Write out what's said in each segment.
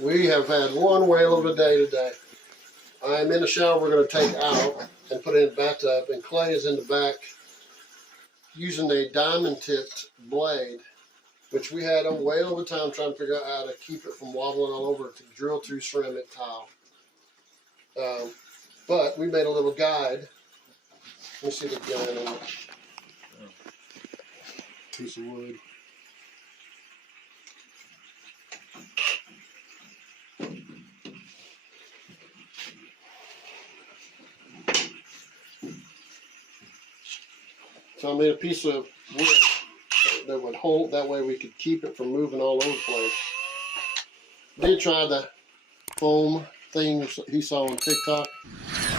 We have had one whale of a day today. I'm in the shower we're going to take out and put it in the bathtub, and Clay is in the back using a diamond tipped blade, which we had a whale of a time trying to figure out how to keep it from wobbling all over to drill through ceramic tile. But we made a little guide. Let me see the guide on it. Piece of wood. So I made a piece of wood that would hold, that way we could keep it from moving all over the place. Did try the foam thing he saw on Tick Toc.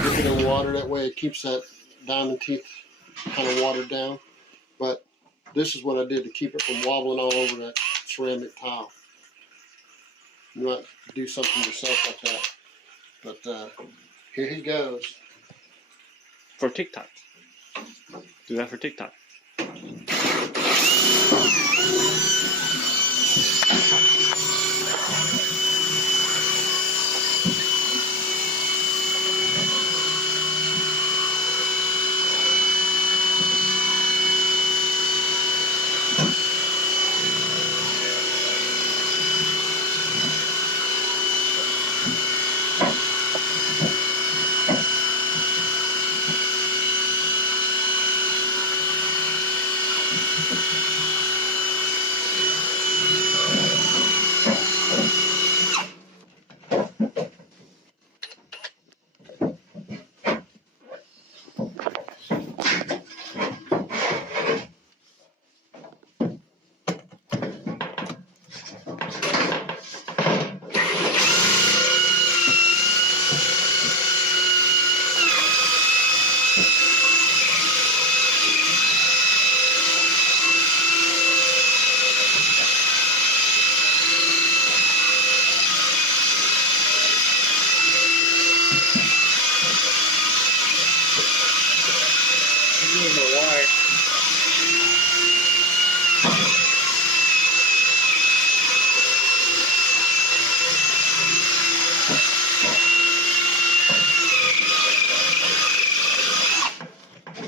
Dip it in water, that way it keeps that diamond teeth kind of watered down. But this is what I did to keep it from wobbling all over that ceramic tile. You might do something yourself like that. But here he goes. For Tick Toc. Do that for Tick Toc.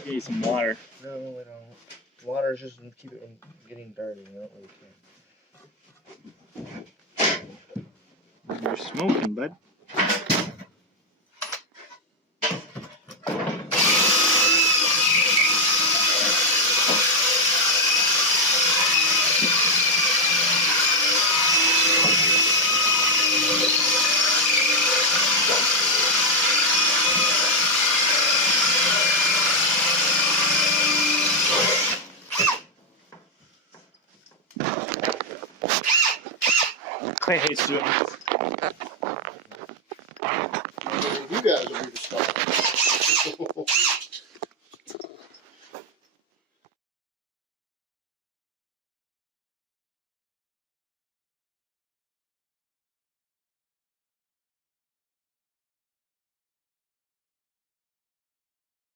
Need some water. No, we don't. Water is just to keep it from getting dirty. You don't really care. You're smoking, bud. Clay hates doing this. You guys will be the star.